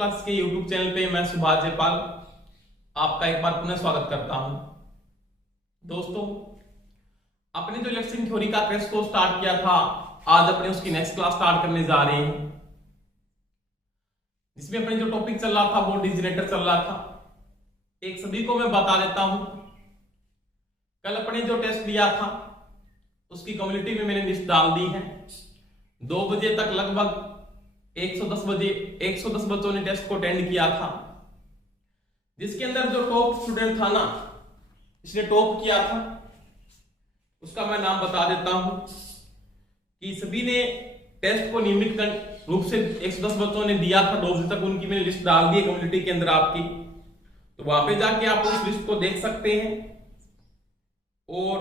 Class के YouTube channel पे मैं सुभाष जयपाल आपका एक बार पुनः स्वागत करता हूं। दोस्तों, अपने जो इलेक्शन थ्योरी का टेस्ट को स्टार्ट किया था, आज अपने उसकी नेक्स्ट क्लास स्टार्ट करने जा रहे हैं, जिसमें अपने जो टॉपिक चल रहा था वो डिजिनेटर चल रहा था। एक सभी को मैं बता देता हूं, कल अपने जो टेस्ट दिया था उसकी कम्युनिटी में मैंने लिस्ट डाल दी है। 2 बजे तक लगभग 110 बच्चों ने टेस्ट को अटेंड किया था, जिसके अंदर जो टॉप स्टूडेंट था ना, जिसने टॉप किया था, उसका मैं नाम बता देता हूं कि सभी ने टेस्ट को नियमित रूप से 110 बच्चों ने दिया था। 2 बजे तक उनकी मैंने लिस्ट डाल दी है कम्युनिटी के अंदर आपकी, तो वहां पे जाके आप उस लिस्ट को देख सकते हैं। और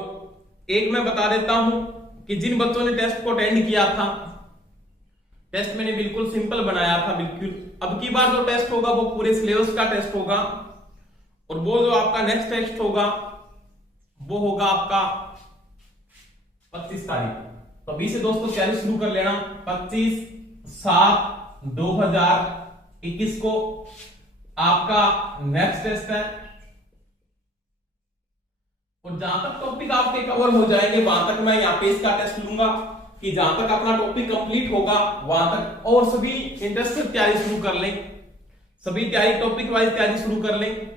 एक मैं बता देता हूं कि जिन बच्चों ने टेस्ट को अटेंड किया था, टेस्ट मैंने बिल्कुल सिंपल बनाया था। बिल्कुल अब की बार जो टेस्ट होगा वो पूरे सिलेबस का टेस्ट होगा, और वो जो आपका नेक्स्ट टेस्ट होगा वो होगा आपका 25 तारीख। तो अभी से दोस्तों तैयारी शुरू कर लेना। 25/7/2021 को आपका नेक्स्ट टेस्ट है, और जहां तक टॉपिक आपके कवर हो जाएंगे वहां तक मैं यहाँ पे इसका टेस्ट लूंगा कि जहां तक अपना टॉपिक कंप्लीट होगा वहां तक, और सभी इंटरेस्टेड तैयारी शुरू कर लें, सभी तैयारी टॉपिक वाइज तैयारी शुरू कर लें।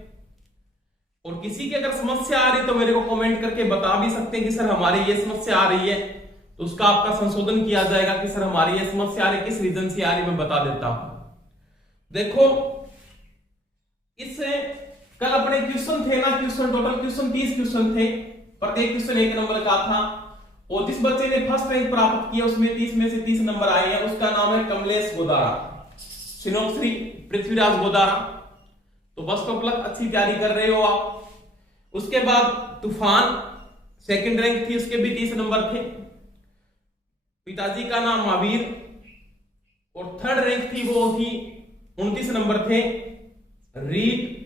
और किसी की अगर समस्या आ रही तो मेरे को कमेंट करके बता भी सकते हैं कि सर हमारी ये समस्या आ रही है, तो उसका आपका संशोधन किया जाएगा कि सर हमारी ये समस्या आ रही है, किस रीजन से आ रही है, मैं बता देता हूं। देखो, इससे कल अपने क्वेश्चन थे ना, टोटल क्वेश्चन 30 क्वेश्चन थे, प्रत्येक क्वेश्चन 1 नंबर का था, और जिस बच्चे ने फर्स्ट रैंक प्राप्त किया उसमें 30 में से 30 नंबर आए हैं, उसका नाम है कमलेश गोदारा, सिनोश्री पृथ्वीराज गोदारा। तो बस तो प्लस अच्छी तैयारी कर रहे हो आप। उसके बाद तूफान सेकंड रैंक थी, उसके भी 30 नंबर थे। पिताजी का नाम महावीर, और थर्ड रैंक थी वो थी 29 नंबर थे रीत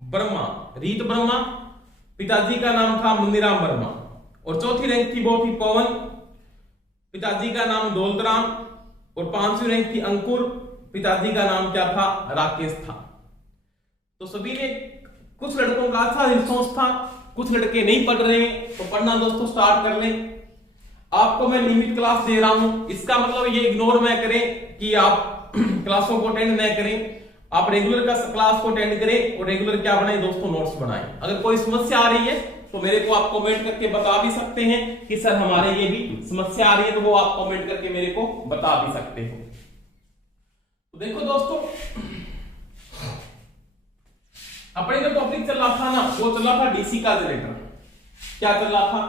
वर्मा, पिताजी का नाम था मुन्नीराम वर्मा। और चौथी रैंक थी वो थी पवन, पिताजी का नाम दौलतराम। और 5वीं रैंक थी अंकुर, पिताजी का नाम क्या था, राकेश था। तो सभी ने, कुछ लड़कों का अच्छा रिस्पॉन्स था, कुछ लड़के नहीं पढ़ रहे हैं, तो पढ़ना दोस्तों स्टार्ट कर लें। आपको मैं नियमित क्लास दे रहा हूं, इसका मतलब ये इग्नोर न करें कि आप क्लासों को अटेंड न करें। आप रेगुलर का क्लास को अटेंड करें, और रेगुलर क्या बनाए दोस्तों, नोट्स बनाएं। अगर कोई समस्या आ रही है तो मेरे को आप कमेंट करके बता भी सकते हैं कि सर हमारे ये भी समस्या आ रही है, तो वो आप कमेंट करके मेरे को बता भी सकते हो। तो देखो दोस्तों, अपने जो टॉपिक चल रहा था ना, वो चल रहा था डीसी का जनरेटर। क्या चल रहा था,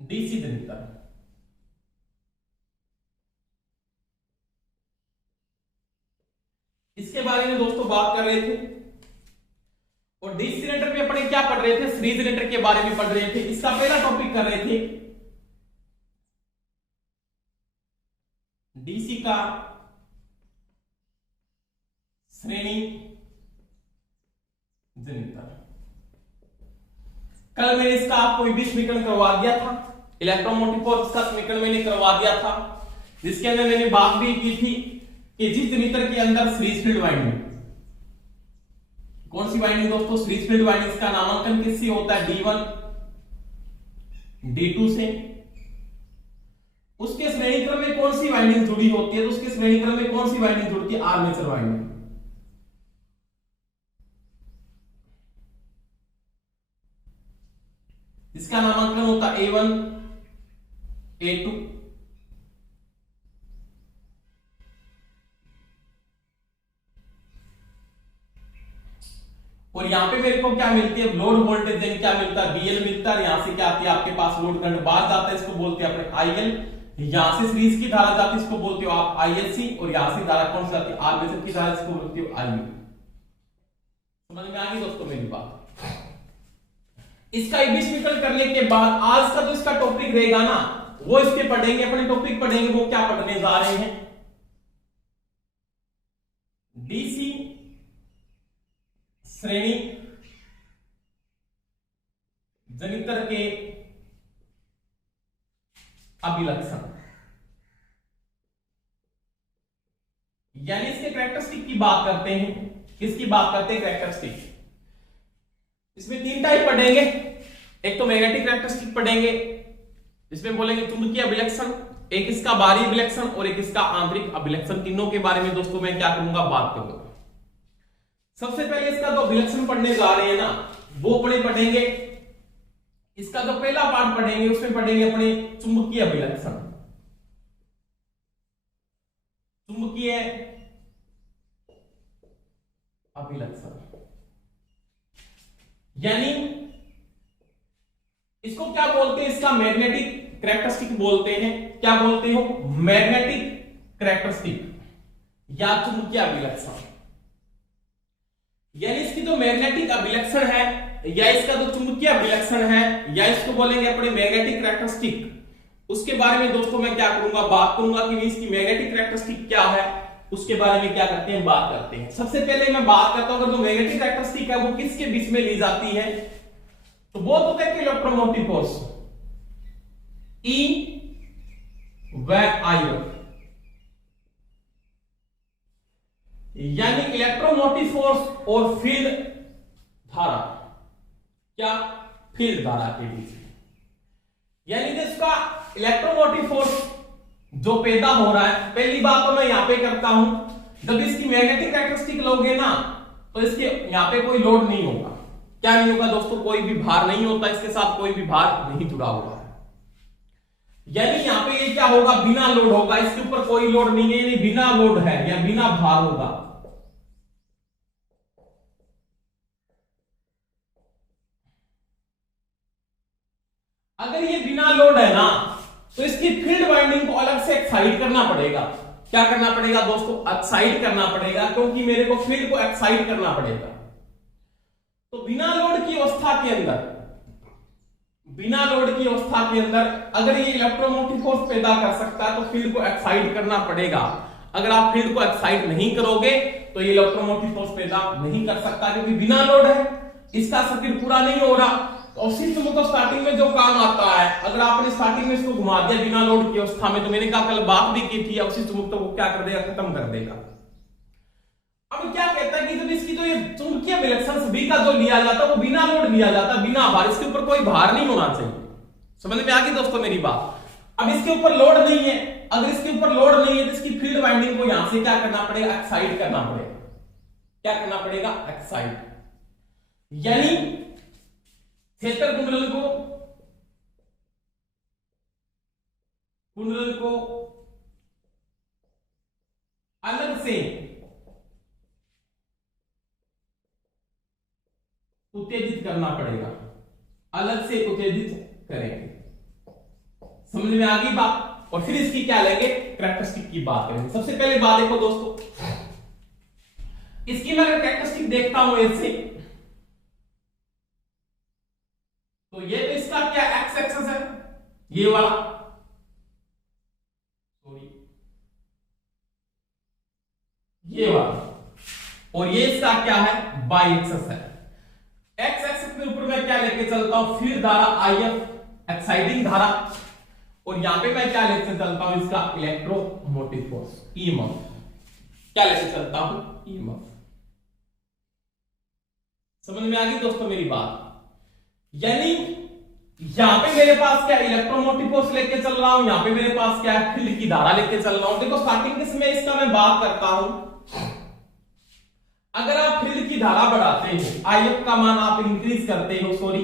डीसी जनरेटर। इसके बारे में दोस्तों बात कर रहे थे, और डीसी जनरेटर में अपने क्या पढ़ रहे थे, सीरीज जनरेटर के बारे में पढ़ रहे थे। इसका पहला टॉपिक कर रहे थे डीसी का श्रेणी जनरेटर। कल मैंने इसका आपको विभिन्न समीकरण करवा दिया था, इलेक्ट्रोमोटिव फोर्स का समीकरण मैंने करवा दिया था, जिसके अंदर मैंने बात भी की थी कि जिस जनरेटर के अंदर सीरीज फील्ड वाइंडिंग, कौन सी वाइंडिंग दोस्तों, सीरीज फील्ड वाइंडिंग, इसका नामांकन किससे होता है, D1 D2 से। उसके श्रेणी क्रम में कौन सी वाइंडिंग जुड़ी होती है, तो उसके श्रेणी क्रम में कौन सी वाइंडिंग जुड़ती है, आर्मेचर वाइंडिंग। इसका नामांकन होता है A1 A2। और यहां पे मेरे को क्या मिलती है, लोड वोल्टेज क्या मिलता है, BL मिलता है। यहां से क्या आती है आपके पास, लोड करंट बाहर जाता है, इसको बोलते हैं अपने IL। यहां से सीरीज की धारा जाती है, इसको बोलते हो आप ILC। और यहां से धारा कौन सी आती है, आर्मेचर की धारा, इसको बोलते हो IU। समझ में आ गई दोस्तों मेरी बात। इसका विश्लेषण करने के बाद आज का जो इसका टॉपिक रहेगा ना, वो इसके पढ़ेंगे, अपने टॉपिक पढ़ेंगे। वो क्या पढ़ने जा रहे हैं, डीसी श्रेणी जनरेटर के अभिलक्षण, यानी इसके कैरेक्टरिस्टिक की बात करते हैं। किसकी बात करते हैं? कैरेक्टरिस्टिक। इसमें तीन टाइप पढ़ेंगे, एक तो मैग्नेटिक कैरेक्टरिस्टिक पढ़ेंगे, इसमें बोलेंगे चुंबकीय अभिलक्षण, एक इसका बाहरी अभिलक्षण और एक इसका आंतरिक अभिलक्षण। तीनों के बारे में दोस्तों मैं क्या करूंगा? बात करूंगा। सबसे पहले इसका जो अभिलक्षण पढ़ने जा रहे हैं ना, वो अपने पढ़ेंगे। इसका जो पहला पार्ट पढ़ेंगे उसमें पढ़ेंगे अपने चुंबकीय अभिलक्षण। चुंबकीय अभिलक्षण यानी इसको क्या बोलते हैं? इसका मैग्नेटिक कैरेक्टरिस्टिक बोलते हैं। क्या बोलते हो? मैग्नेटिक कैरेक्टरिस्टिक या चुंबकीय अभिलक्षण। यानी इसकी जो मैग्नेटिक अभिलक्षण है या इसका जो चुंबकीय अभिलक्षण है या इसको बोलेंगे अपने मैग्नेटिक कैरेक्टरिस्टिक, उसके बारे में दोस्तों मैं क्या करूंगा? बात करूंगा कि इसकी मैग्नेटिक कैरेक्टरिस्टिक क्या है, उसके बारे में क्या करते हैं? बात करते हैं। सबसे पहले मैं बात करता हूं अगर जो मैग्नेटिक कैरेक्टरिस्टिक है वो किसके बीच में ली जाती है, तो वो होता है इलेक्ट्रोमोटिव फोर्स ई व आई, यानी इलेक्ट्रोमोटिव फोर्स और फील्ड धारा। क्या? फील्ड धारा के बीच में, यानी जिसका इलेक्ट्रोमोटिव फोर्स जो पैदा हो रहा है। पहली बात तो मैं यहां पे करता हूं, जब इसकी मैग्नेटिक कैरेक्टरिस्टिक लोगे ना तो इसके यहां पे कोई लोड नहीं होगा। क्या नहीं होगा दोस्तों? कोई भी भार नहीं होता, इसके साथ कोई भी भार नहीं जुड़ा हुआ है। यानी यहां पे ये क्या होगा? बिना लोड होगा, इसके ऊपर कोई लोड नहीं है, यानी बिना लोड है या बिना भार होगा। अगर ये बिना लोड है ना तो इसकी फील्ड वाइंडिंग को अलग से एक्साइट करना पड़ेगा। क्या करना पड़ेगा दोस्तों? एक्साइट करना पड़ेगा, क्योंकि मेरे को फील्ड को एक्साइट करना पड़ेगा। तो बिना लोड की अवस्था के अंदर, बिना लोड की अवस्था के अंदर अगर ये इलेक्ट्रोमोटिव फोर्स पैदा कर सकता है तो फील्ड को एक्साइट करना पड़ेगा। अगर आप फील्ड को एक्साइट नहीं करोगे तो ये इलेक्ट्रोमोटिव फोर्स पैदा नहीं कर सकता, क्योंकि बिना लोड है, इसका सर्किट पूरा नहीं हो रहा। और सिस्टम तो स्टार्टिंग में जो काम आता है, अगर आपने स्टार्टिंग में इसको घुमा दिया बिना लोड की अवस्था में, तो मैंने कहा कल बात भी की थी, अब सिस्टम को क्या कर देगा? खत्म कर देगा। अब क्या कहता है कि जब इसकी जो ये चुंबकीय अभिलक्षण सभी का जो लिया जाता है वो बिना लोड लिया जाता है, बिना भार, इसके ऊपर कोई भार नहीं होना चाहिए। समझ में आ गई दोस्तों मेरी बात? अब इसके ऊपर लोड नहीं है, अगर इसके ऊपर लोड नहीं है तो इसकी फील्ड वाइंडिंग को यहां से क्या करना पड़ेगा? एक्साइट करना पड़ेगा। क्या करना पड़ेगा? एक्साइट। यानी क्षेत्र कुंडल को अलग से उत्तेजित करना पड़ेगा, अलग से उत्तेजित करेंगे। समझ में आ गई बात? और फिर इसकी क्या लेंगे? कैरेक्टरिस्टिक की बात करेंगे। सबसे पहले बात देखो दोस्तों, इसकी मैं कैरेक्टरिस्टिक देखता हूं ऐसे, तो ये तो इसका क्या एक्स एक्सिस है, ये वाला, सॉरी ये वाला, और ये इसका क्या है? बाई एक्सिस है। एक्स एक्सिस के ऊपर मैं क्या लेके चलता हूं? फील्ड धारा आईएफ, एक्साइटिंग धारा, और यहां पे मैं क्या लेके चलता हूं? इसका इलेक्ट्रोमोटिव फोर्स ईएमएफ। क्या लेके चलता हूं? ईएमएफ। समझ में आ गई दोस्तों मेरी बात? यानी यहां पे मेरे पास क्या इलेक्ट्रोमोटिव फोर्स लेके चल रहा हूं, यहां पे मेरे पास क्या है? फील्ड की धारा लेके चल रहा हूं। देखो स्टार्टिंग के समय इसका मैं बात करता हूं, अगर आप फील्ड की धारा बढ़ाते हो, आईएफ का मान आप इंक्रीज करते हो, सॉरी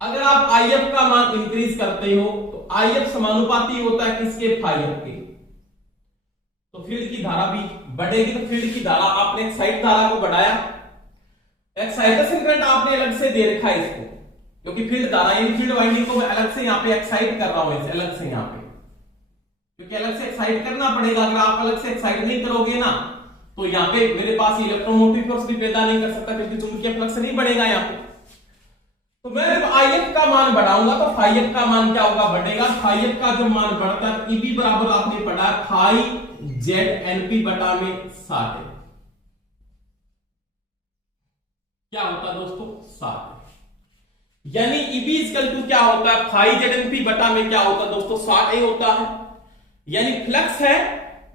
अगर आप आईएफ का मान इंक्रीज करते हो तो आईएफ समानुपाती होता है किसके? फाइएफ के। तो फील्ड की धारा भी बढ़ेगी। तो फील्ड की धारा आपने एक्साइट धारा को बढ़ाया, एक्साइटेशन करंट आपने अलग से दे रखा है इसको, क्योंकि फील्ड धारा यानी फील्ड वाइंडिंग को मैं अलग से यहां पे एक्साइट कर रहा हूं, इसे अलग से यहां पे, क्योंकि अलग से एक्साइट करना पड़ेगा। अगर आप अलग से एक्साइट नहीं करोगे ना तो यहां पे मेरे पास इलेक्ट्रोमोटिव फोर्स भी पैदा नहीं कर सकता, क्योंकि चुंबकीय फ्लक्स नहीं बढ़ेगा यहां पे। तो मैं आईएफ का मान बढ़ाऊंगा तो फाइएफ का मान क्या होगा? बढ़ेगा। फाइएफ का जो मान बढ़ता है, ईबी बराबर आपने पढ़ा फाई जेड एनपी बटा में 60 है। क्या होता दोस्तों? 60। यानी ईबी इक्वल टू क्या होता है, 5 बटा में क्या होता है दोस्तों, 60 होता है। यानी फ्लक्स है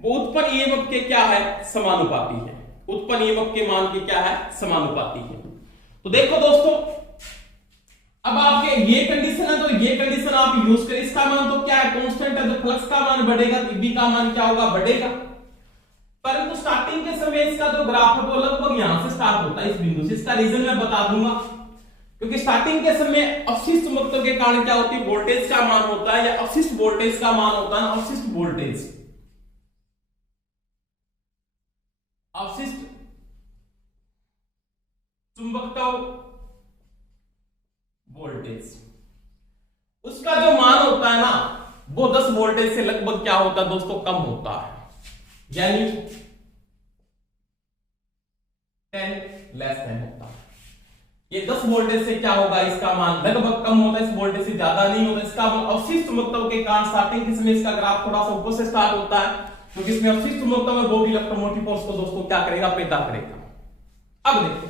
वो उत्पन्न ईएमएफ के क्या है, समानुपाती है, उत्पन्न ईएमएफ के मान के क्या है, समानुपाती है। तो देखो दोस्तों, अब आपके ये कंडीशन है, तो ये कंडीशन आप यूज करें। इसका मान तो क्या है, कांस्टेंट है, तो फ्लक्स का मान बढ़ेगा तो ईबी का मान क्या होगा, बढ़ेगा। परंतु स्टार्टिंग के समय इसका जो ग्राफ है वो लगभग यहां से स्टार्ट होता है, इस बिंदु से। इसका रीजन मैं बता दूंगा, क्योंकि स्टार्टिंग के समय अवशिष्ट चुंबकत्व के कारण क्या होती है, वोल्टेज का मान होता है, या अवशिष्ट वोल्टेज का मान होता है, अवशिष्ट वोल्टेज, अवशिष्ट चुंबकत्व वोल्टेज, उसका जो मान होता है ना, वो 10 वोल्टेज से लगभग क्या होता है दोस्तों, कम होता है। यानी 10 लेस देन होता है। ये 10 वोल्टेज से क्या होगा, इसका मान लगभग कम होता है, इस वोल्टेज से ज्यादा नहीं होता। इसका अवशिष्ट चुंबकत्व के कारण स्टार्टिंग के समय इसका ग्राफ थोड़ा सा ऊपर से स्टार्ट होता है, क्योंकि इसमें अवशिष्ट चुंबकत्व में वो भी इलेक्ट्रोमोटिव फोर्स को दोस्तों क्या करेगा, पैदा करेगा। अब देखो,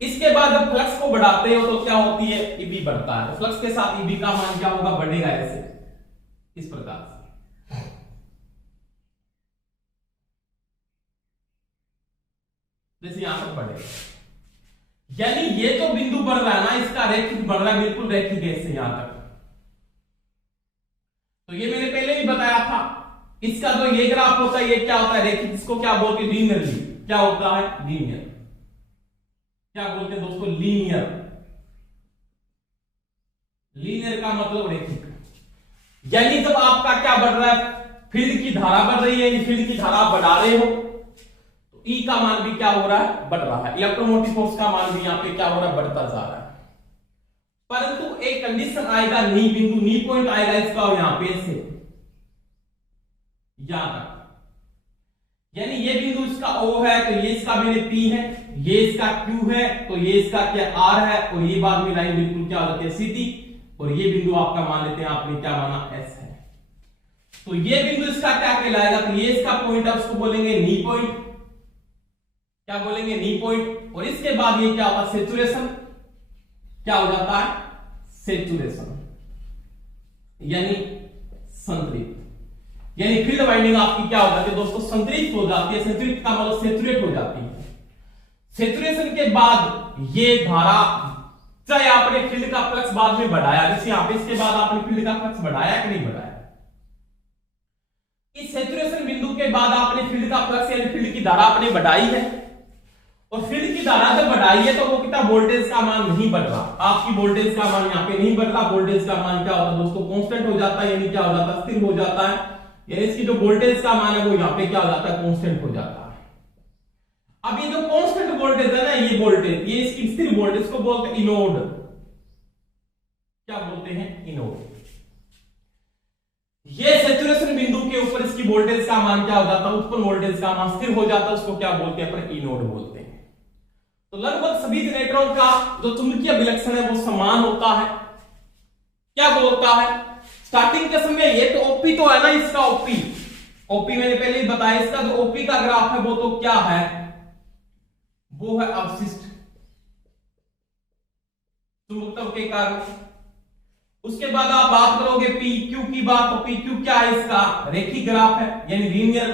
इसके बाद जब फ्लक्स को बढ़ाते हो तो क्या होती है, ईबी बढ़ता है। तो फ्लक्स के साथ ईबी का मान क्या होगा, बढ़ेगा, ऐसे इस प्रकार से। जैसे यहां तक बढ़ेगा, यानी ये जो बिंदु बढ़ रहा है ना, इसका रेखिक बढ़ रहा है, बिल्कुल रेखिक है इससे यहां तक। तो ये मैंने पहले भी बताया था, इसका जो ये ग्राफ होता है ये क्या होता है, रेखिक। इसको क्या बोलते हैं, लीनियरली। क्या होता है, लीनियर। क्या बोलते हैं दोस्तों, लीनियर। लीनियर का मतलब रेखिक। यानी जब आपका क्या बढ़ रहा है, फील्ड की धारा बढ़ रही है, फील्ड की धारा बढ़ा रहे हो, तो ई का मान भी क्या हो रहा है, बढ़ रहा है। इलेक्ट्रोमोटिव फोर्स का मान भी यहां पे क्या हो रहा है, बढ़ता जा रहा है। परंतु एक कंडीशन आएगा, नी बिंदु, नी पॉइंट आएगा इसका, यहां पे से यहां तक। यानी ये बिंदु इसका O है, तो ये इसका मेरे P है, ये इसका Q है, तो ये इसका क्या R है, और ये बाद में लाइन बिल्कुल क्या हो जाती है, सीधी। और ये बिंदु आपका मान लेते हैं, आपने क्या माना, S है। तो ये बिंदु इसका क्या कहलाएगा, तो ये इसका पॉइंट है, उसको बोलेंगे नी पॉइंट। क्या बोलेंगे, नी पॉइंट। और इसके बाद ये क्या होता है, सेचुरेशन। क्या हो जाता है, सेचुरेशन, यानी संतृप्त। यानी फील्ड वाइंडिंग आपकी क्या हो जाती है दोस्तों, संतृप्त हो जाती है। संतृप्त का मतलब सेचुरेट हो जाती है। सेचुरेशन के बाद ये धारा, चाहे आपने फील्ड का फ्लक्स बाद में बढ़ाया, जैसे यहां पे इसके बाद आपने फील्ड का फ्लक्स बढ़ाया कि नहीं बढ़ाया, इस सेचुरेशन बिंदु के बाद आपने फील्ड का फ्लक्स यानी फील्ड की धारा आपने बढ़ाई है, और फील्ड की धारा जब बढ़ाई है तो वो कितना, वोल्टेज का मान नहीं बढ़ रहा, आपकी वोल्टेज का मान यहाँ पे नहीं बढ़ रहा। वोल्टेज का मान क्या होता है दोस्तों, कांस्टेंट हो जाता है, यानी क्या हो जाता है, स्थिर हो जाता है। यानी इसकी जो वोल्टेज का मान है वो यहाँ पे क्या हो जाता है, कांस्टेंट हो जाता है। अब ये जो कांस्टेंट वोल्टेज है ना, ये वोल्टेज, ये इसकी स्थिर वोल्टेज को बोलते हैं इनोड। क्या बोलते हैं, इनोड। ये सेचुरेशन बिंदु के ऊपर इसकी वोल्टेज का मान क्या हो जाता है, उत्पन्न वोल्टेज का मान स्थिर हो जाता है, उसको क्या बोलते हैं, अपन इनोड बोलते हैं। तो लगभग सभी जनरेटरों का जो चुंबकीय विलक्षण है वो समान होता है। क्या बोलता है, स्टार्टिंग के समय ये तो ओपी तो है ना, इसका ओपी, ओपी मैंने पहले ही बताया, इसका जो ओपी का ग्राफ है वो तो क्या है, वो है अवशिष्ट चुंबकत्व के कारण। उसके बाद आप बात करोगे पी क्यू की बात, तो पी क्यू क्या है, इसका रेखिक ग्राफ है, यानी लीनियर।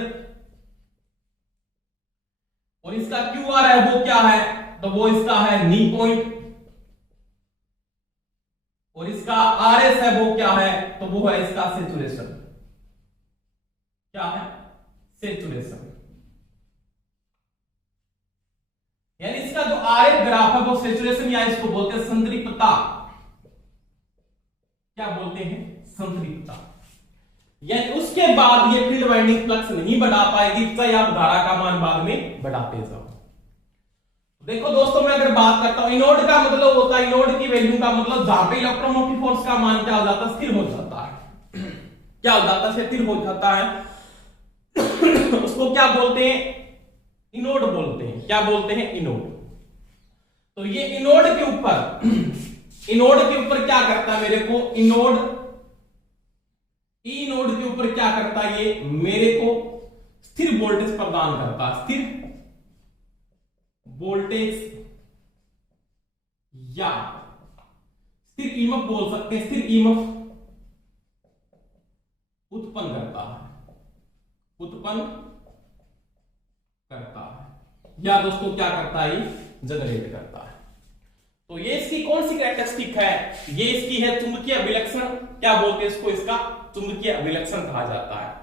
और इसका क्यू आर है वो क्या है, तो वो इसका है नी पॉइंट। और इसका आर एस है वो क्या है, तो वो है इसका सेचुरेशन। क्या है, सेचुरेशन। यानी इसका जो आर एफ ग्राफ है वो सेचुरेशन, या इसको बोलते हैं संतृप्तता। क्या बोलते हैं, संतृप्तता। यानी उसके बाद ये फील्ड वाइंडिंग फ्लक्स नहीं बढ़ा पाएगी, चाहे आप धारा का मान बाद में बढ़ाते जाओ। देखो दोस्तों, मैं अगर बात करता हूं, इनोड का मतलब होता है, इनोड की वैल्यू का मतलब जहां पे इलेक्ट्रोमोटिव फोर्स का मान क्या हो जाता है, स्थिर हो जाता है। क्या हो जाता है, स्थिर हो जाता है। उसको क्या बोलते हैं, इनोड बोलते हैं। क्या बोलते हैं, इनोड। तो ये इनोड के ऊपर, इनोड के ऊपर क्या करता है मेरे को, इनोड, ई नोड के ऊपर क्या करता है, ये मेरे को स्थिर वोल्टेज प्रदान करता है, स्थिर वोल्टेज या स्थिर ईएमएफ बोल सकते हैं, स्थिर ईएमएफ उत्पन्न करता है, उत्पन्न करता है, या दोस्तों क्या करता है, जनरेट करता है। तो ये इसकी कौन सी कैरेक्टरिस्टिक है, ये इसकी है चुंबकीय विलक्षण। क्या बोलते हैं इसको, इसका चुंबकीय विलक्षण कहा जाता है।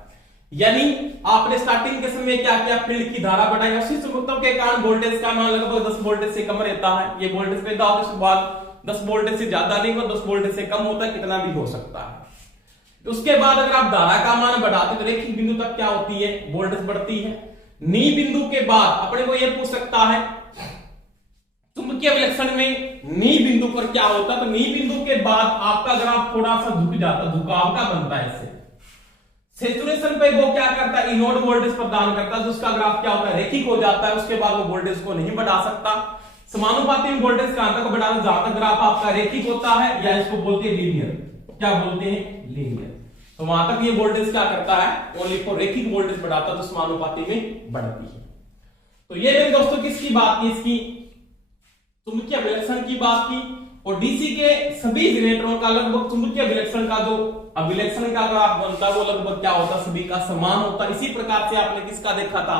यानी आपने स्टार्टिंग के समय क्या किया, फील्ड की धारा बढ़ाई, उसी चुंबकत्व के कारण वोल्टेज का मान लगभग 10 वोल्टेज से कम रहता है। ये वोल्टेज पैदा होने के बाद 10 वोल्टेज से ज्यादा नहीं होगा, 10 वोल्टेज से कम होता है, कितना भी हो सकता है। उसके बाद अगर आप धारा का मान बढ़ाते तो रेखिक बिंदु तक क्या होती है, वोल्टेज बढ़ती है। नी बिंदु के बाद अपने को यह पूछ सकता है चुंबकीय विलक्षण में नी बिंदु पर क्या होता है, तो नी बिंदु के बाद आपका ग्राफ थोड़ा सा झुक जाता है, झुकाव का बनता है। इससे सैचुरेशन पे वो क्या करता है, इनोड वोल्टेज प्रदान करता है, तो उसका ग्राफ क्या होता है, रेखिक हो जाता है। उसके बाद वो वोल्टेज को नहीं बढ़ा सकता। समानुपाती में वोल्टेज कहां तक बढ़ाना, जहां तक ग्राफ आपका रेखिक होता है, या इसको बोलते हैं लीनियर। क्या बोलते हैं, लीनियर। तो वहां तक ये वोल्टेज क्या करता है, ओनली फॉर रेखिक वोल्टेज बढ़ाता है, तो समानुपाती में बढ़ती है। तो ये मेरे दोस्तों किसकी बात की, इसकी चुंबकीय विलक्षण की बात की। और डीसी के सभी जनरेटरों का लगभग चुंबकीय विलक्षण का जो अभिलक्षण का ग्राफ बनता है वो लगभग क्या होता है, सभी का समान होता है। इसी प्रकार से आपने किसका देखा था,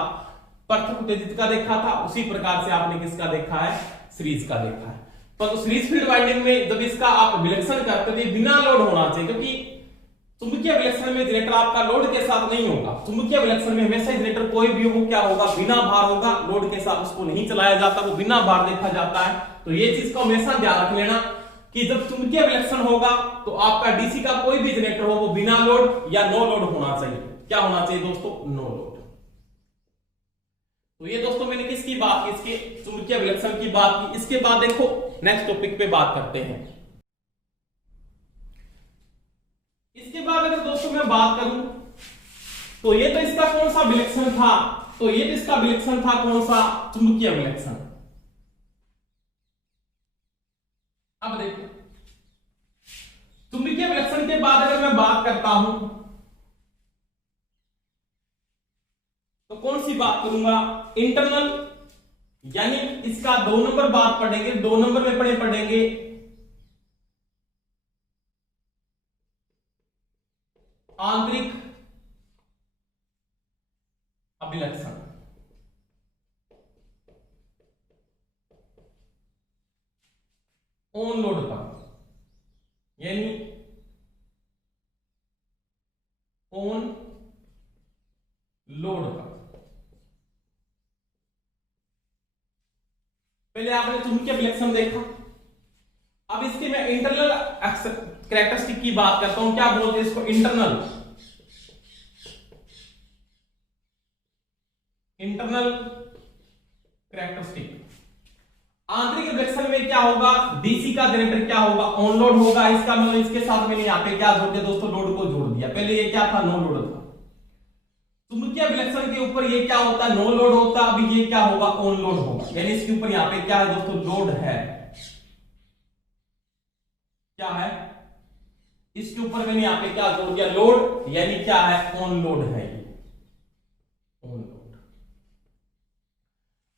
पृथक उत्तेजित का देखा था, उसी प्रकार से आपने किसका देखा है, सीरीज का देखा है। तो सीरीज फील्ड वाइंडिंग में जब इसका आप विलक्षण करते थे, बिना लोड होना चाहिए, क्योंकि चुंबकीय विलक्षण में जनरेटर आपका लोड के साथ नहीं होगा। चुंबकीय विलक्षण में हमेशा जनरेटर कोई भी हो क्या होगा, बिना भार होगा, लोड के साथ उसको नहीं चलाया जाता, वो बिना भार देखा जाता है। तो ये चीज को हमेशा ध्यान रख लेना कि जब चुंबकीय विलक्षण होगा तो आपका डीसी का कोई भी जनरेटर हो वो बिना लोड या नो लोड होना चाहिए। क्या होना चाहिए दोस्तों, नो लोड। तो ये दोस्तों मैंने किसकी बात की, इसके चुंबकीय विलक्षण की बात की। इसके बाद देखो नेक्स्ट टॉपिक पे बात करते हैं। इसके बाद अगर दोस्तों मैं बात करूं तो ये तो इसका कौन सा विलक्षण था, तो ये इसका विलक्षण था कौन सा, चुंबकीय विलक्षण। अब देखो चुंबकीय विलक्षण के बाद अगर मैं बात करता हूं तो कौन सी बात करूंगा, इंटरनल, यानी इसका 2 नंबर बात पढ़ेंगे। 2 नंबर में पढ़ेंगे आंतरिक अभिलक्षण। ऑन लोड का, यानी ऑन लोड का। पहले आपने चुंबकीय विलक्षण देखा, अब इसके मैं इंटरनल कैरेक्टरिस्टिक की बात करता हूं। क्या बोलते हैं इसको, इंटरनल कैरेक्टरिस्टिक। आंतरिक विलक्षण में क्या होगा, डीसी का जनरेटर क्या होगा, ऑन लोड होगा। इसका मतलब इसके साथ मैंने यहाँ पे क्या जोड़ दिया दोस्तों, लोड को जोड़ दिया। पहले ये क्या था, नो लोड था। चुंबकीय विलक्षण के ऊपर ये क्या होता है, नो लोड होता, अभी ये क्या होगा, ऑन लोड होगा। यानी इसके ऊपर यहाँ पे क्या है दोस्तों, लोड है। क्या है, इसके ऊपर मैंने यहां पे क्या जोड़ दिया, लोड, यानी क्या है, ऑन लोड है ये, ऑन लोड।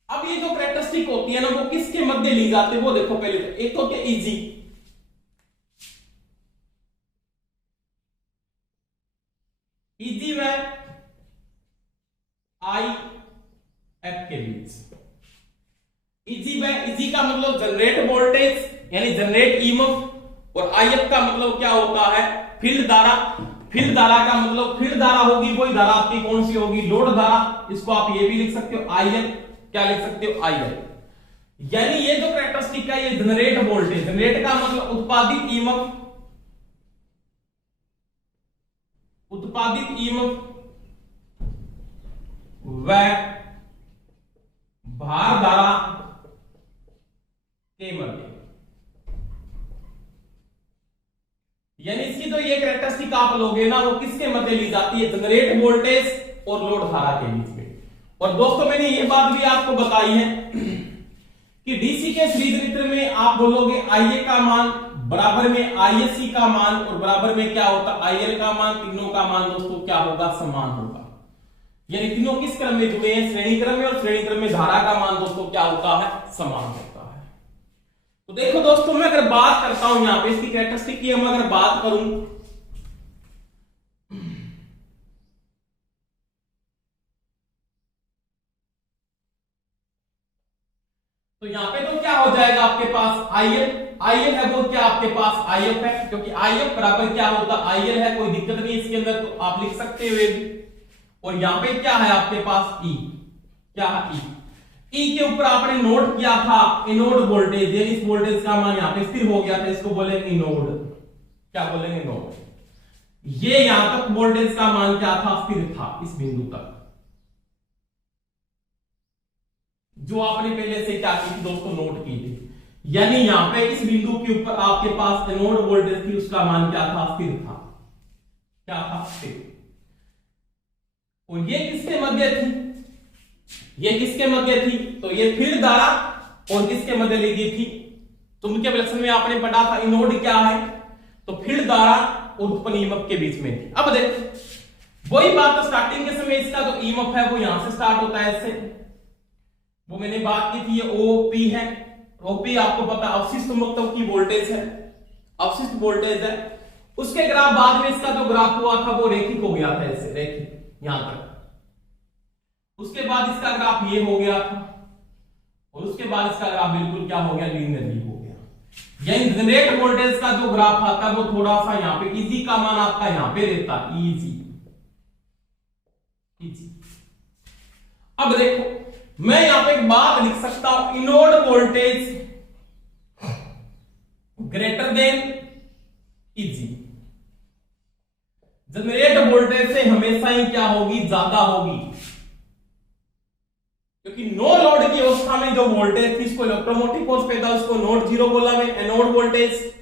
अब ये जो कैरेक्टरिस्टिक होती है ना, वो किसके मध्य ली जाती है, वो देखो पहले तो एक तो क्या, इजी, इजी व आई एफ के बीच। इजी व, इजी का मतलब जनरेट वोल्टेज यानी जनरेट ईएमएफ, और आईएफ का मतलब क्या होता है, फील्ड धारा। फील्ड धारा का मतलब फील्ड धारा होगी वही धारा आपकी कौन सी होगी, लोड धारा। इसको आप ये भी लिख सकते हो आईएल, क्या लिख सकते हो, आईएल। यानी ये जो कैरेक्टरिस्टिक है ये जनरेट वोल्टेज, जनरेट का मतलब उत्पादित ईएमएफ, उत्पादित ईएमएफ व भार धारा के मध्य। यानी इसकी तो ये कैरेक्टरिस्टिक आप लोगे ना, वो किसके मध्य ली जाती है, जनरेट वोल्टेज और लोड धारा के बीच में। और दोस्तों मैंने ये बात भी आपको बताई है कि डीसी के सीरीज जनरेटर में आप बोलोगे आईए का मान बराबर में आईएससी का मान, और बराबर में क्या होता है, आईएल का मान। तीनों का मान दोस्तों क्या होगा, समान होगा। यानी तीनों किस क्रम में जुड़े हैं, श्रेणी क्रम में, और श्रेणी क्रम में धारा का मान दोस्तों क्या होता है, समान होता है। तो देखो दोस्तों, मैं अगर बात करता हूं यहां पे इसकी कैरेक्टरिस्टिक की, मैं अगर बात करूं तो यहां पे तो क्या हो जाएगा आपके पास आईएल है वो क्या आपके पास आईएफ है, क्योंकि आईएफ बराबर क्या होगा आईएल है, कोई दिक्कत नहीं इसके अंदर, तो आप लिख सकते हो ये भी। और यहां पे क्या है आपके पास ई, क्या है ई के ऊपर आपने नोट किया था इनोड वोल्टेज, यानी इस वोल्टेज का मान यहां पे स्थिर हो गया था, इसको बोलेंगे इनोड, क्या बोलेंगे नोड। ये यहां तक वोल्टेज का मान क्या था, स्थिर था इस बिंदु तक, जो आपने पहले से क्या की थी दोस्तों, नोट की थी। यानी यहां पे इस बिंदु के ऊपर आपके पास एनोड वोल्टेज थी, उसका मान क्या था, स्थिर था, क्या था, स्थिर। और ये किसके मध्य थी, ये किसके मध्य थी, तो ये फील्ड धारा और किसके मध्य लगी थी, चुंबकीय विलक्षण में आपने पढ़ा था इनोड क्या है, तो फील्ड धारा और उत्पन्न ईएमएफ के बीच में थी। अब देखो वही बात, तो स्टार्टिंग के समय इसका जो ईएमएफ है वो यहां से स्टार्ट होता है, ऐसे वो मैंने बात की थी, ये ओपी है, ओपी आपको पता अवशिष्ट चुंबकत्व की वोल्टेज है, अवशिष्ट वोल्टेज है। उसके ग्राफ बाद में इसका जो ग्राफ हुआ था वो रेखिक हो गया था, ऐसे रेखिक यहां तक। उसके बाद इसका ग्राफ ये हो गया था, और उसके बाद इसका ग्राफ बिल्कुल क्या हो गया, लीनियरली हो गया। यानी जनरेट वोल्टेज का जो ग्राफ आता है वो थोड़ा सा यहां पे इजी का मान आपका यहां पे रहता, इजी इजी। अब देखो मैं यहां पे एक बात लिख सकता हूं, inode voltage greater than easy. Generate voltage से हमेशा ही क्या होगी, ज्यादा होगी, क्योंकि नो लोड की अवस्था में जो वोल्टेज थी इसको इलेक्ट्रोमोटिव फोर्स पैदा, उसको नोड जीरो बोला मैं, एनोड वोल्टेज।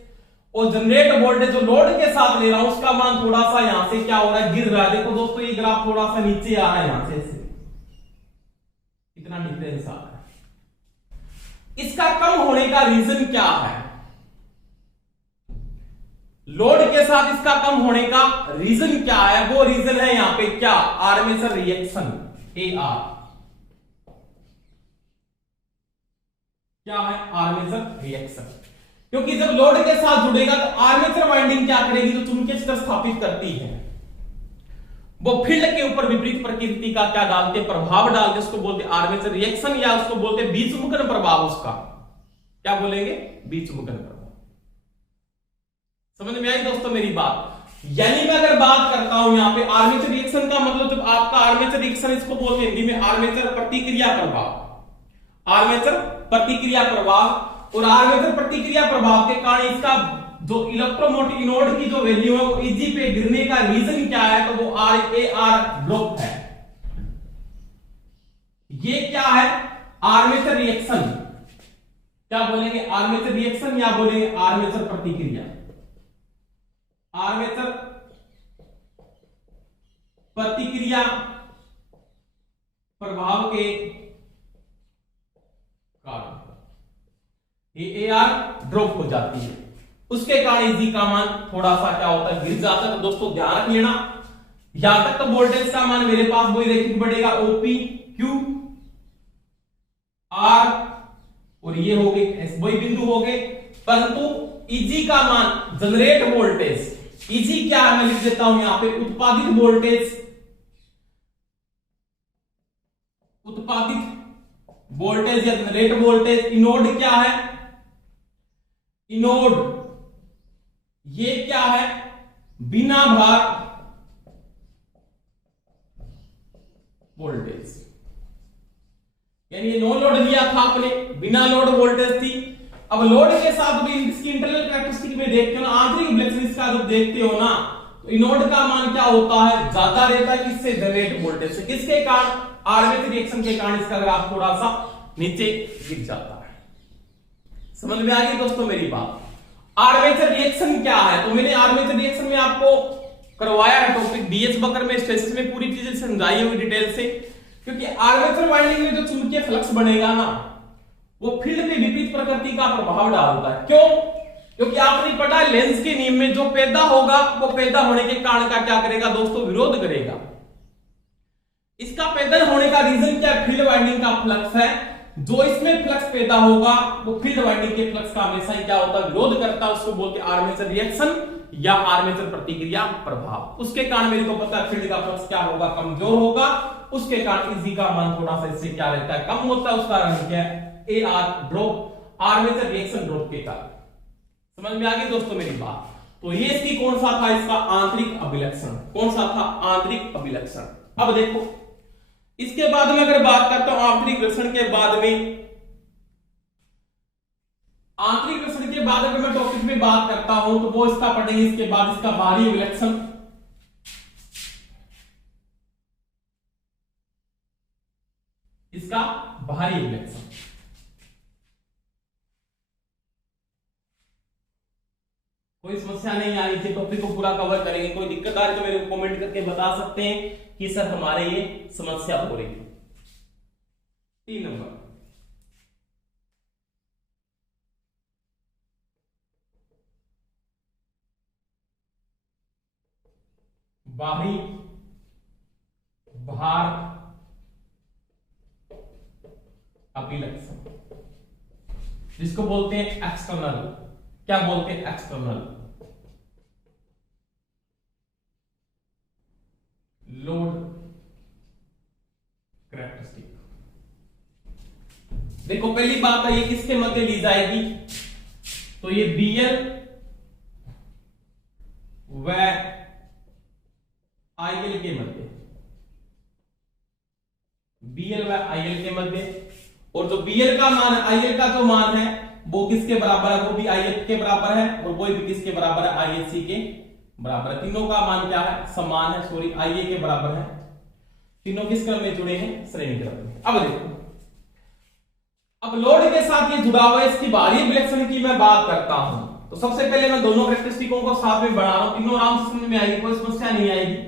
और जनरेट वोल्टेज जो लोड के साथ ले रहा हूं उसका मान थोड़ा सा यहां से क्या हो रहा है, गिर रहा है। देखो दोस्तों ये ग्राफ थोड़ा सा नीचे आ रहा है, यहां से इतना डिफरेंस आ रहा है। इसका कम होने का रीजन क्या है, लोड के साथ इसका कम होने का रीजन क्या है, वो रीजन है यहां पे क्या, आर्मेचर रिएक्शन, AR क्या है, आर्मेचर रिएक्शन। क्योंकि जब लोड के साथ जुड़ेगा तो आर्मेचर वाइंडिंग क्या करेगी, जो चुंबकीय क्षेत्र स्थापित करती है वो फील्ड के ऊपर विपरीत प्रकृति का क्या डालते, प्रभाव डालते, उसको बोलते आर्मेचर रिएक्शन, या उसको बोलते बीचुंबकन प्रभाव। उसका क्या बोलेंगे, बीचुंबकन प्रभाव। समझ में आई दोस्तों मेरी बात। यानी मैं अगर बात करता हूं यहां पे आर्मेचर रिएक्शन का मतलब, जब आपका आर्मेचर रिएक्शन, इसको बोलते हैं हिंदी में आर्मेचर प्रतिक्रिया प्रभाव, आर्मेचर प्रतिक्रिया प्रभाव। और आर्मेचर प्रतिक्रिया प्रभाव के कारण इसका जो इलेक्ट्रोमोटिव इनोड की जो वैल्यू है वो इजी पे गिरने का रीजन क्या है, तो वो RAR ड्रॉप है। ये क्या है, आर्मेचर रिएक्शन, क्या बोलेंगे, आर्मेचर रिएक्शन या बोलेंगे आर्मेचर प्रतिक्रिया, आर्मेचर प्रतिक्रिया प्रभाव के कारण AR ड्रॉप हो जाती है, उसके कारण इजी का मान थोड़ा सा क्या होता है, गिर जाता है। तो दोस्तों ध्यान रख लेना, यहां तक तो वोल्टेज का मान मेरे पास वही रेखिक बढ़ेगा, OP Q R, और ये हो गए वही बिंदु हो गए। परंतु इजी का मान, जनरेट वोल्टेज, इजी क्या है मैं लिख देता हूं यहां पे, उत्पादित वोल्टेज, उत्पादित वोल्टेज या जनरेट वोल्टेज। इनोड क्या है, इनोड ये क्या है, बिना भार वोल्टेज, यानी नो लोड लिया था आपने, बिना लोड वोल्टेज थी। अब लोड के साथ भी इसकी इंटरनल कैरेक्टरिस्टिक में देखते हो ना, आंतरिक विलक्षण इसका जब देखते हो ना, तो इनोड का मान क्या होता है, ज्यादा रहता है किससे, जनरेट वोल्टेज से। किसके कारण, आर्मेचर रिएक्शन के कारण इसका ग्राफ थोड़ा सा नीचे गिर जाता है। समझ में आ गई दोस्तों मेरी बात। आर्मेचर रिएक्शन क्या है, तो मैंने आर्मेचर रिएक्शन में आपको करवाया है टॉपिक, डीएच बकर में स्टेसिस में पूरी चीजें समझाई हुई डिटेल से। क्योंकि आर्मेचर वाइंडिंग में जो चुंबकीय फ्लक्स बनेगा ना, वो फील्ड में विपरीत प्रकृति का प्रभाव डालता है। क्यों, क्योंकि आपने पढ़ा लेंस के नियम में, जो पैदा होगा वो पैदा होने के कारण का क्या करेगा दोस्तों, विरोध करेगा। इसका पैदा होने का रीजन क्या, फील्ड वाइंडिंग का फ्लक्स है, जो इसमें फ्लक्स पैदा होगा वो फील्ड वाइंडिंग के फ्लक्स का हमेशा ही क्या होता है, विरोध करता है। उसको बोलते हैं आर्मेचर रिएक्शन या आर्मेचर प्रतिक्रिया प्रभाव। उसके कारण मेरे को पता है फील्ड का फ्लक्स क्या होगा, कमजोर होगा। उसके कारण इजी का मान थोड़ा सा इससे क्या रहता है, कम होता है। उसका कारण क्या है, A R drop, armature reaction drop के कारण। समझ में आ गई दोस्तों मेरी बात। तो ये इसकी कौन सा था, इसका आंतरिक अभिलक्षण। कौन सा था, आंतरिक अभिलक्षण। अब देखो इसके बाद में अगर बात करता हूं आंतरिक विलक्षण के बाद में, आंतरिक विलक्षण के बाद अगर मैं टॉपिक में बात करता हूं तो वो इसका पढ़ेंगे इसके बाद इसका बाहरी विलक्षण। इसका बाहरी विलक्षण कोई समस्या नहीं आ रही थी, टॉपिक को पूरा कवर करेंगे। कोई दिक्कत आ रही तो मेरे को कमेंट करके बता सकते हैं कि सर हमारे ये समस्या हो रही है। 3 नंबर, बाहरी भार अभिलक्षण, जिसको बोलते हैं एक्सटर्नल। क्या बोलते हैं, एक्सटर्नल लोड कैरेक्टरिस्टिक। देखो पहली बात है ये किसके मध्य ली जाएगी, तो ये बीएल व आईएल के मध्य, बीएल व आईएल के मध्य। और जो बीएल का मान है, आईएल का जो मान है वो किसके बराबर है, वो भी आईएफ के बराबर है। और वो भी किसके बराबर है, आईएससी के बराबर है। तीनों का मान क्या है, समान है, सॉरी आईए के बराबर है। तीनों किस क्रम में जुड़े हैं, श्रेणी क्रम में। अब देखो, अब लोड के साथ ये जुड़ा हुआ है, इसकी बाहरी विलक्षण की मैं बात करता हूं तो सबसे पहले मैं दोनों कैरेक्टरिस्टिकों को साथ में बढ़ा रहा हूं, तीनों आराम से समझ में आएगी, कोई समस्या नहीं आएगी।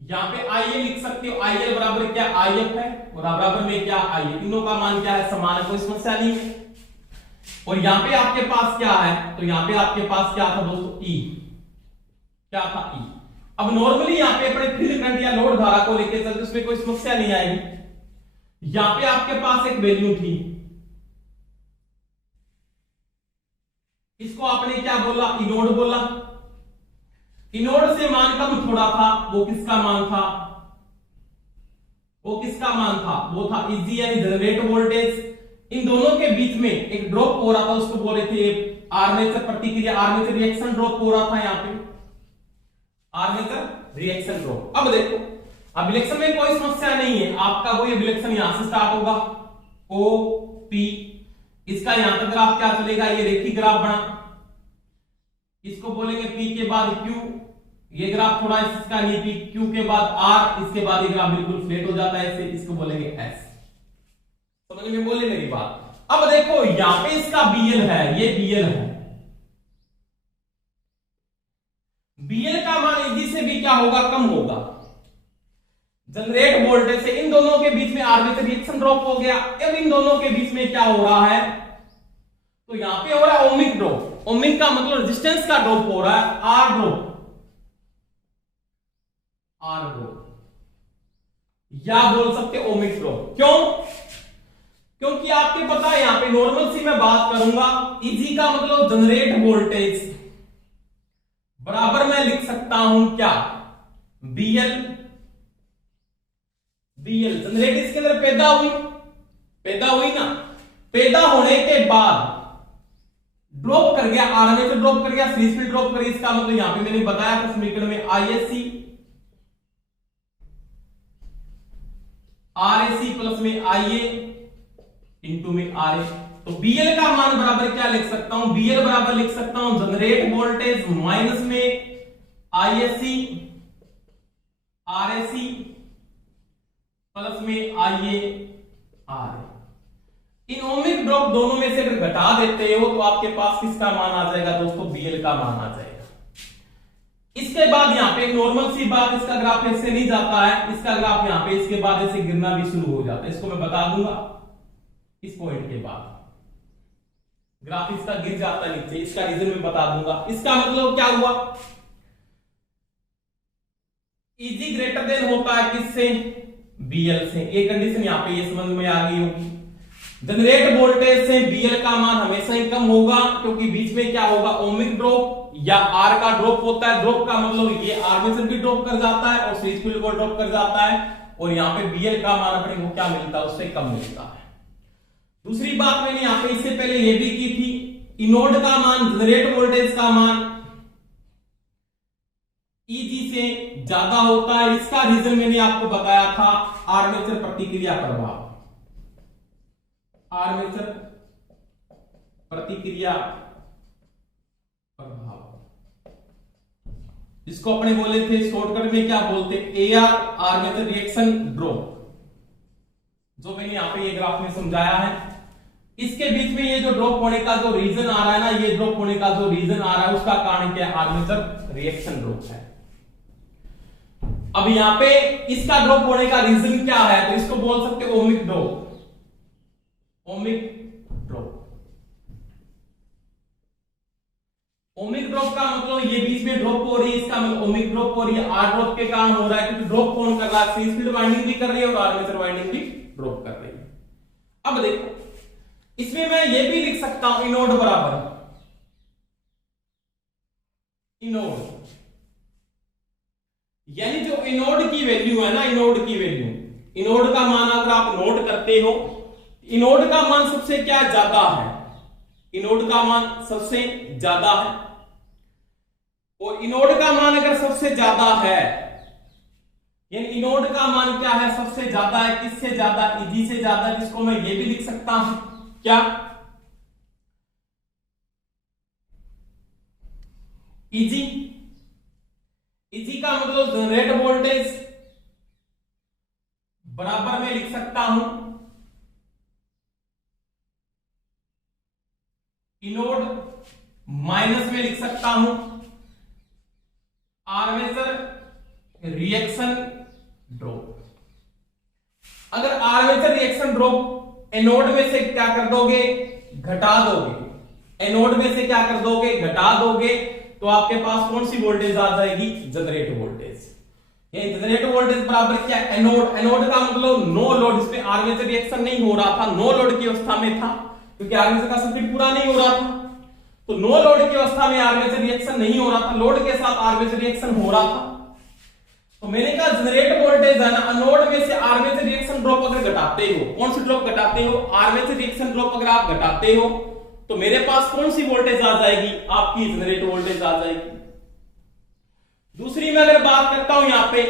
यहां पे आईए लिख सकते हो, आईएल बराबर क्या, आईएफ है, और बराबर में क्या, आईए। तीनों का मान क्या है, समान है, कोई समस्या नहीं है। और यहां पे आपके पास क्या है, तो यहां पे आपके पास क्या था दोस्तों, ई। क्या था, ई। अब नॉर्मली यहां पे अपने फील्ड करंट या लोड धारा को लेकर चलते उसमें कोई समस्या नहीं आएगी। यहां पे आपके पास एक वैल्यू थी, इसको आपने क्या बोला, इनोड बोला। इनोड से मान कम थोड़ा था, वो किसका मान था, वो किसका मान था, वो था इजी यानी जनरेट वोल्टेज। इन दोनों के बीच में एक ड्रॉप हो रहा था, उसको बोल रहे थे आर्मेचर प्रतिक्रिया, आर्मेचर रिएक्शन ड्रॉप हो रहा था यहां पे, आर्मेचर रिएक्शन ड्रॉप। अब देखो अभिलक्षण में कोई समस्या नहीं है, आपका वो अभिलक्षण यहां से स्टार्ट होगा, ओ पी, इसका यहां तक ग्राफ क्या चलेगा, ये रेखीय ग्राफ बना, इसको बोलेंगे पी के बाद क्यू, ये ग्राफ थोड़ा इसका नीचे, क्यू के बाद आर, इसके बाद ये ग्राफ बिल्कुल फ्लैट हो जाता है ऐसे, इसको बोलेंगे एस। समझ में बोले मेरी बात। अब देखो यहां पे इसका बीएल है, ये बीएल है, बीएल का मान इजी से भी क्या होगा, कम होगा। जनरेट वोल्टेज से इन दोनों के बीच में आर्मेचर रिएक्शन ड्रॉप हो गया। अब इन दोनों के बीच में क्या हो रहा है, तो यहां पे हो रहा है ओमिक ड्रॉप। ओमिक का मतलब रेजिस्टेंस का ड्रॉप हो रहा है, आर ड्रॉप, आर ड्रॉप, या बोल सकते ओमिक ड्रॉप। क्यों, क्योंकि आपके पता है यहां पे नॉर्मल सी मैं बात करूंगा, इजी का मतलब जनरेट वोल्टेज बराबर मैं लिख सकता हूं क्या, बीएल, बीएल जनरेट इसके अंदर पैदा हुई ना, पैदा होने के बाद ड्रॉप कर गया, आर्मेचर ड्रॉप कर गया, सीरीज में ड्रॉप कर गया। इसका मतलब यहां पे मैंने बताया था समीकरण में आईएससी, आरएसी प्लस में आईए इंटू में आरए। तो बीएल का मान बराबर क्या लिख सकता हूं, बीएल बराबर लिख सकता हूं जनरेट वोल्टेज माइनस में आईएससी, आरएसी प्लस में आईए, आरए। इन ओमिक ड्रॉप दोनों में से अगर घटा देते हो तो आपके पास किसका मान आ जाएगा दोस्तों, बीएल का मान आ जाएगा। इसके बाद यहां पे एक नॉर्मल सी बात, इसका ग्राफ ऐसे नहीं जाता है, इसका ग्राफ यहां पे इसके बाद ऐसे गिरना भी शुरू हो जाता है। इसको मैं बता दूंगा, इस पॉइंट के बाद ग्राफ इसका गिर जाता है नीचे, इसका रीजन मैं बता दूंगा। इसका मतलब क्या हुआ, Eg ग्रेटर देन होता है किससे? Bl से। ये कंडीशन यहाँ पे ये समझ में आ गई होगी। जनरेट वोल्टेज से Bl का मान हमेशा ही कम होगा, क्योंकि बीच में क्या होगा? ओमिक ड्रॉप या R का ड्रॉप होता है। ड्रॉप का मतलब ये आर्मेचर भी ड्रॉप कर जाता है और सीरीज फील्ड को ड्रॉप कर जाता है, और यहाँ पे Bl का मान अपने को क्या मिलता है? उससे कम मिलता है। दूसरी बात मैंने यहाँ पे इससे पहले ये भी की थी, इनोड का मान, जनरेट वोल्टेज का मान Eg से ज्यादा होता है। इसका रीजन मैंने आपको बताया था, आर्मेचर प्रतिक्रिया प्रभाव। आर्मेचर प्रतिक्रिया प्रभाव, इसको अपने बोले थे शॉर्टकट में क्या बोलते? AR, आर्मेचर रिएक्शन ड्रॉप, जो मैंने यहां पे ये ग्राफ में समझाया है। इसके बीच में ये जो ड्रॉप होने का जो रीजन आ रहा है ना, ये ड्रॉप होने का जो रीजन आ रहा है, उसका कारण क्या है? आर्मेचर रिएक्शन ड्रॉप है। अब यहां पे इसका ड्रॉप होने का रीजन क्या है? तो इसको बोल सकते हैं ohmic drop. Ohmic drop, ohmic drop का मतलब ये बीच में ड्रॉप हो रही है, इसका मतलब ओमिक ड्रॉप हो रही है। आर ड्रॉप के कारण हो रहा है, क्योंकि ड्रॉप कौन कर रहा है? सीरीज फील्ड वाइंडिंग भी कर रही है और आर्मेचर वाइंडिंग भी ड्रॉप कर रही है। अब देखो, इसमें मैं ये भी लिख सकता हूं, इनोड बराबर इनोड, यानी जो इनोड की वैल्यू है ना, इनोड की वैल्यू, इनोड का मान अगर आप नोट करते हो, इनोड का मान सबसे क्या ज्यादा है? इनोड का मान सबसे ज्यादा है, और इनोड का मान अगर सबसे ज्यादा है, यानी इनोड का मान क्या है? सबसे ज्यादा है। किससे ज्यादा? Eg से ज्यादा, जिसको मैं ये भी लिख सकता हूं क्या? Eg, Eg का मतलब जनरेट वोल्टेज बराबर में लिख सकता हूं इनोड, माइनस में लिख सकता हूं आर्मेचर रिएक्शन ड्रॉप। अगर आर्मेचर रिएक्शन ड्रॉप एनोड में से क्या कर दोगे? घटा दोगे। एनोड में से क्या कर दोगे? घटा दोगे, तो आपके पास कौन सी वोल्टेज आ जाएगी? Generate voltage. ये जनरेट वोल्टेज बराबर क्या? एनोड। एनोड का मतलब नो लोड, इसमें आर्मेचर रिएक्शन नहीं हो रहा था, नो लोड की अवस्था में था, क्योंकि आर्मेचर का सर्किट पूरा नहीं हो रहा था। तो नो लोड की अवस्था में आर्मेचर रिएक्शन नहीं हो रहा था, लोड के साथ आर्मेचर रिएक्शन हो रहा था। तो मैंने कहा जनरेट वोल्टेज है ना, अनोड में से आर्मेचर रिएक्शन ड्रॉप अगर घटाते हो, कौन सी ड्रॉप घटाते हो? आर्मेचर रिएक्शन ड्रॉप अगर आप घटाते हो, तो मेरे पास कौन सी वोल्टेज आ जाएगी? आपकी जनरेट वोल्टेज आ जाएगी। दूसरी मैं अगर बात करता हूं यहां पे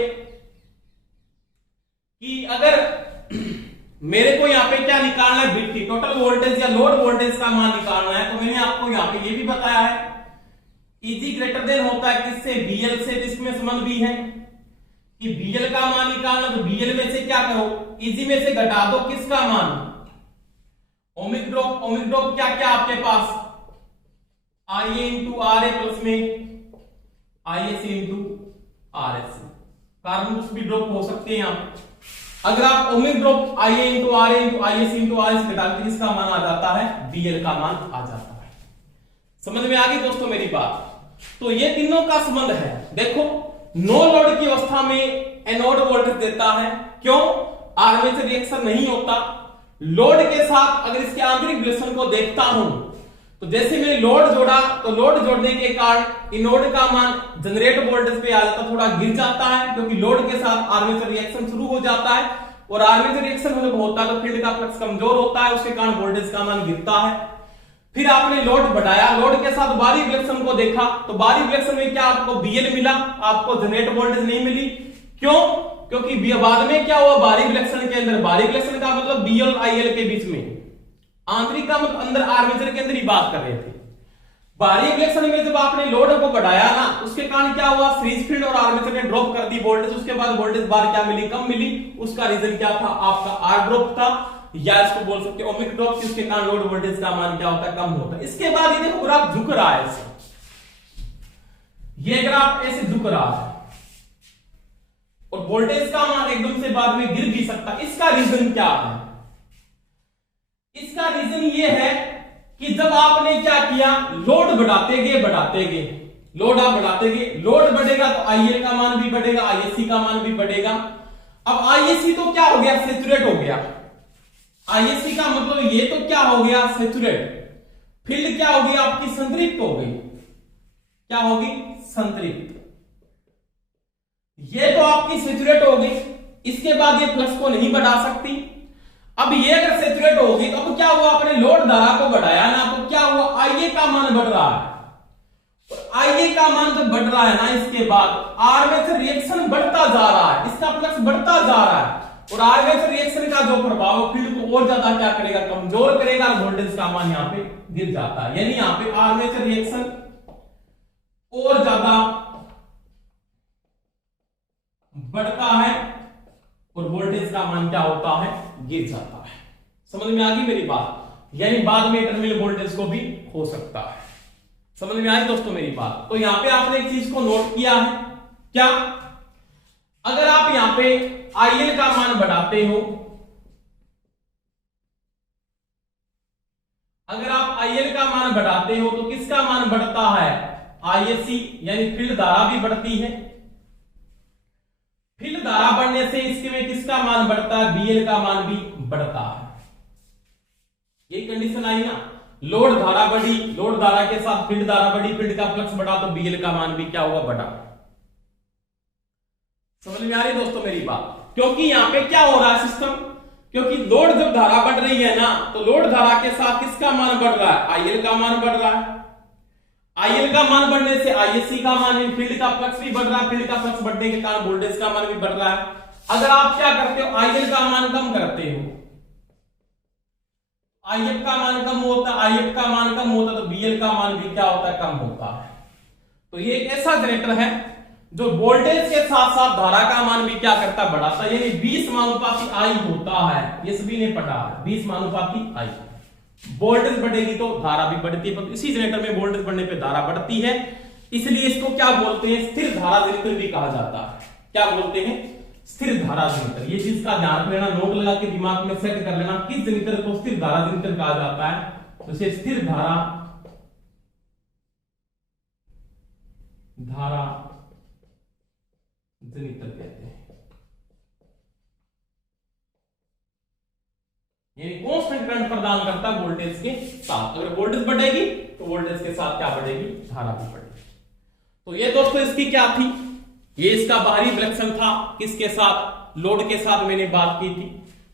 कि अगर मेरे को यहां पे क्या निकालना है? बिट की टोटल वोल्टेज या लोड वोल्टेज का मान निकालना है, तो मैंने आपको यहां पे ये भी बताया है, Eg ग्रेटर देन होता है किससे? Bl से। इसमें संबंध भी है कि Bl का मान निकालना, तो Bl में से क्या करो? Eg में से घटा दो किसका मान? Ohmic drop. ओमिक ड्रॉप क्या क्या आपके पास? Ia इंटू Ra प्लस में Is इंटू Rs। कार्बन कुछ भी ड्रॉप हो सकते हैं यहां पे। अगर आप ohmic drop Ia into Ra into Is into Rs घटाते, किसका मान आ जाता है? Bl का मान आ जाता है। समझ में आ गई दोस्तों मेरी बात? तो ये तीनों का संबंध है। देखो, नो लोड की अवस्था में एनोड वोल्टेज देता है, क्यों? आर्मेचर रिएक्शन नहीं होता। लोड के साथ अगर इसके आंतरिक रिलेशन को देखता हूं, तो जैसे मैंने लोड जोड़ा, तो लोड जोड़ने के कारण इनोड का मान जनरेट वोल्टेज पे आ जाता, थोड़ा गिर जाता है, क्योंकि लोड के साथ आर्मेचर रिएक्शन शुरू हो जाता है, और आर्मेचर रिएक्शन जब होता है तो फील्ड का फ्लक्स कमजोर होता है, उसके कारण वोल्टेज का मान गिरता है। फिर आपने लोड बढ़ाया, लोड के साथ बाहरी रिफ्लेक्शन को देखा, तो बाहरी रिफ्लेक्शन में क्या आपको Bl मिला, आपको जनरेट वोल्टेज नहीं मिली। क्यों? क्योंकि बाद में क्या हुआ? बाहरी रिफ्लेक्शन के अंदर, बाहरी रिफ्लेक्शन का मतलब Bl और IL के बीच में, आंतरिक का मतलब अंदर आर्मेचर के अंदर ही बात कर रहे थे। बाहरी रिफ्लेक्शन में जब आपने लोड को बढ़ाया ना, उसके कारण क्या हुआ? सीरीज फील्ड और आर्मेचर ने ड्रॉप कर दी वोल्टेज, उसके बाद वोल्टेज बार क्या मिली? कम मिली। उसका रीजन क्या था? आपका आर ड्रॉप था, या इसको बोल सकते हैं ओमिक ड्रॉप, जिसके कारण लोड वोल्टेज का मान क्या होता है? कम होता है। इसके बाद ये देखो ग्राफ झुक रहा है ऐसे, ये ग्राफ ऐसे झुक रहा है, और वोल्टेज का मान एकदम से बाद में गिर भी सकता है। इसका रीजन क्या है? इसका रीजन ये है कि जब आपने क्या किया? लोड बढ़ाते गए, लोड आप बढ़ाते गए, लोड बढ़ेगा बढ़ेगा तो IL का मान भी बढ़ेगा, ISC का मान भी बढ़ेगा। अब ISC तो क्या हो गया, सैचुरेट हो गया। ISC का मतलब ये तो क्या हो गया, सैचुरेट। फील्ड क्या होगी आपकी, संतृप्त हो गई। क्या होगी, संतृप्त। ये तो आपकी सैचुरेट हो गई। इसके बाद ये फ्लक्स को नहीं बढ़ा सकती। अब ये अगर सैचुरेट होगी तो अब क्या हुआ, अपने लोड धारा को बढ़ाया ना, तो क्या हुआ, IA का मान बढ़ रहा है। IA का मान जब बढ़ रहा है ना, इसके बाद आर्मेचर रिएक्शन बढ़ता जा रहा है, इसका फ्लक्स बढ़ता जा रहा है, और आर्मेचर रिएक्शन का जो प्रभाव फील्ड को और ज्यादा क्या करेगा, कमजोर करेगा। वोल्टेज का मान यहाँ पे गिर जाता है, यानी यहाँ पे आर्मेचर रिएक्शन और ज्यादा बढ़ता है और वोल्टेज का मान क्या होता है, गिर जाता है। समझ में आ गई मेरी बात, यानी बाद में टर्मिनल वोल्टेज को भी हो सकता है। समझ में आई दोस्तों मेरी बात। तो यहां पे आपने एक चीज को नोट किया है, क्या, अगर आप यहां पे IL का मान बढ़ाते हो, अगर आप IL का मान बढ़ाते हो तो किसका मान बढ़ता है, ISC, यानी फील्ड धारा भी बढ़ती है। फील्ड धारा बढ़ने से इसके में किसका मान बढ़ता है, BL का मान भी बढ़ता है। ये कंडीशन आई ना, लोड धारा बढ़ी, लोड धारा के साथ फील्ड धारा बढ़ी, फील्ड का फ्लक्स बढ़ा तो BL का मान भी क्या हुआ, बढ़ा। समझ में आ रही दोस्तों मेरी बात। क्योंकि यहां पे क्या हो रहा है सिस्टम, क्योंकि लोड जब धारा बढ़ रही है ना, तो लोड धारा के साथ किसका मान बढ़ रहा है, IL का मान बढ़ रहा है। IL का मान बढ़ने से ISC का मान भी, फील्ड का फ्लक्स भी बढ़ रहा है, फील्ड का फ्लक्स बढ़ने के कारण वोल्टेज का मान भी बढ़ रहा है। अगर आप क्या करते हो, IL का मान कम करते हो, IF का मान कम होता है, IF का मान कम होता तो BL का मान भी क्या होता है, कम होता है। तो ये एक ऐसा जनरेटर है जो वोल्टेज के साथ साथ धारा का मान भी क्या करता है, बढ़ाता है, यानी 20:I होता है। ये सभी ने पढ़ा है, 20:I। वोल्टेज बढ़ेगी तो धारा भी बढ़ती है, पर इसी जनरेटर में वोल्टेज बढ़ने पे धारा बढ़ती है, इसलिए इसको क्या बोलते हैं, स्थिर धारा जनरेटर भी कहा जाता है। क्या बोलते हैं, स्थिर धारा जनरेटर। ये चीज का ध्यान रखना, नोट लगा के दिमाग में सेट कर लेना, किस जनरेटर को स्थिर धारा जनरेटर कहा जाता है, तो इसे स्थिर धारा जनरेटर कहते हैं। यानी कांस्टेंट करंट प्रदान करता है वोल्टेज के साथ। अगर वोल्टेज बढ़ेगी तो वोल्टेज के साथ क्या बढ़ेगी, धारा भी बढ़ेगी। तो ये दोस्तों इसकी क्या थी, ये इसका बाहरी विलक्षण था, किसके साथ, लोड के साथ मैंने बात की थी।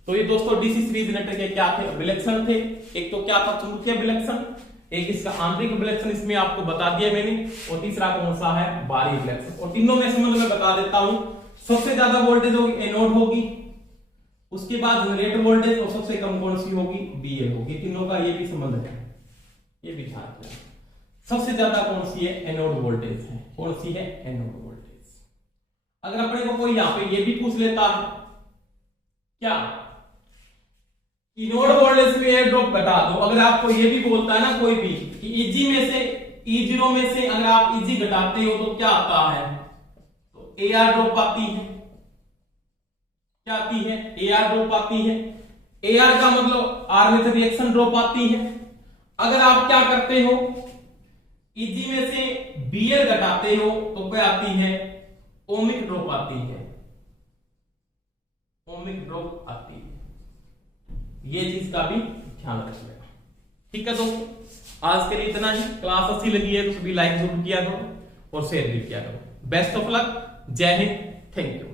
तो ये दोस्तों डीसी सीरीज जनरेटर के क्या थे, विलक्षण थे। एक तो क्या था, चुंबकीय विलक्षण, एक इसका आंतरिक विलक्षण, इसमें आपको बता दिया मैंने, और तीसरा कौन सा है, बाहरी विलक्षण। और तीनों में संबंध में बता देता हूं, सबसे ज्यादा वोल्टेज होगी एनोड होगी, उसके बाद जनरेटर वोल्टेज, और सबसे कम कौन सी होगी, BL होगी। तीनों का ये भी संबंध है, ये भी ध्यान रखना। सबसे ज्यादा कौन सी है, एनोड वोल्टेज है। कौन सी है, एनोड वोल्टेज। अगर अपने को कोई यहां पे ये भी पूछ लेता है, क्या नोड वोल्टेज पे एयर ड्रॉप घटा दो, अगर आपको ये भी बोलता है ना कोई भी कि EG में से, E0 में से अगर आप EG घटाते हो तो क्या आता है, तो AR ड्रॉप आती है। क्या आती है, AR ड्रॉप आती है। AR का मतलब आर्मेचर रिएक्शन ड्रॉप आती है। अगर आप क्या करते हो, EG में से BL घटाते हो तो क्या आती है, ओमिक ड्रॉप आती है, ओमिक ड्रॉप आती है। ये चीज का भी ध्यान रखना। ठीक है दोस्तों, आज के लिए इतना ही। क्लास अच्छी लगी है तो सभी लाइक जरूर किया करो और शेयर भी किया करो। बेस्ट ऑफ लक, जय हिंद, थैंक यू।